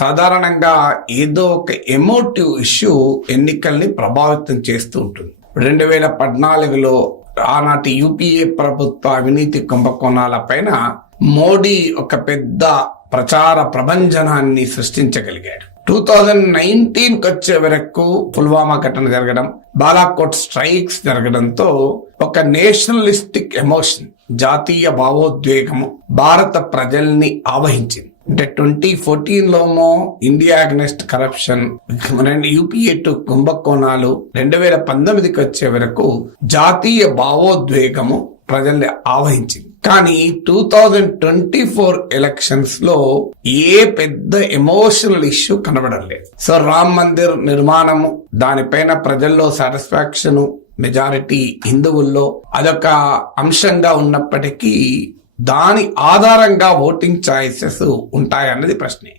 సాధారణంగా ఏదో ఒక ఎమోటివ్ ఇష్యూ ఎన్నికల్ని ప్రభావితం చేస్తూ ఉంటుంది. 2014లో ఆనాటి యూపీఏ ప్రభుత్వ అవినీతి కుంభకోణాల పైన మోడీ ఒక పెద్ద ప్రచార ప్రభంజనాన్ని సృష్టించగలిగాడు. 2019కి వచ్చే వరకు పుల్వామా ఘటన జరగడం, బాలాకోట్ స్ట్రైక్స్ జరగడంతో ఒక నేషనలిస్టిక్ ఎమోషన్, జాతీయ భావోద్వేగము భారత ప్రజల్ని ఆవహించింది. అంటే 2014లోమో India against corruption, UPA to కుంభకోణాలు, 2019కి వచ్చే వరకు జాతీయ భావోద్వేగము ప్రజల్ని ఆవహించింది. కానీ 2024 ఎలక్షన్స్ లో ఏ పెద్ద ఎమోషనల్ ఇష్యూ కనబడలేదు. సో రామ్ మందిర్ నిర్మాణము, దానిపైన ప్రజల్లో సాటిస్ఫాక్షన్, మెజారిటీ హిందువుల్లో అదొక అంశంగా ఉన్నప్పటికీ దాని ఆధారంగా ఓటింగ్ చాయిసెస్ ఉంటాయన్నది ప్రశ్నే.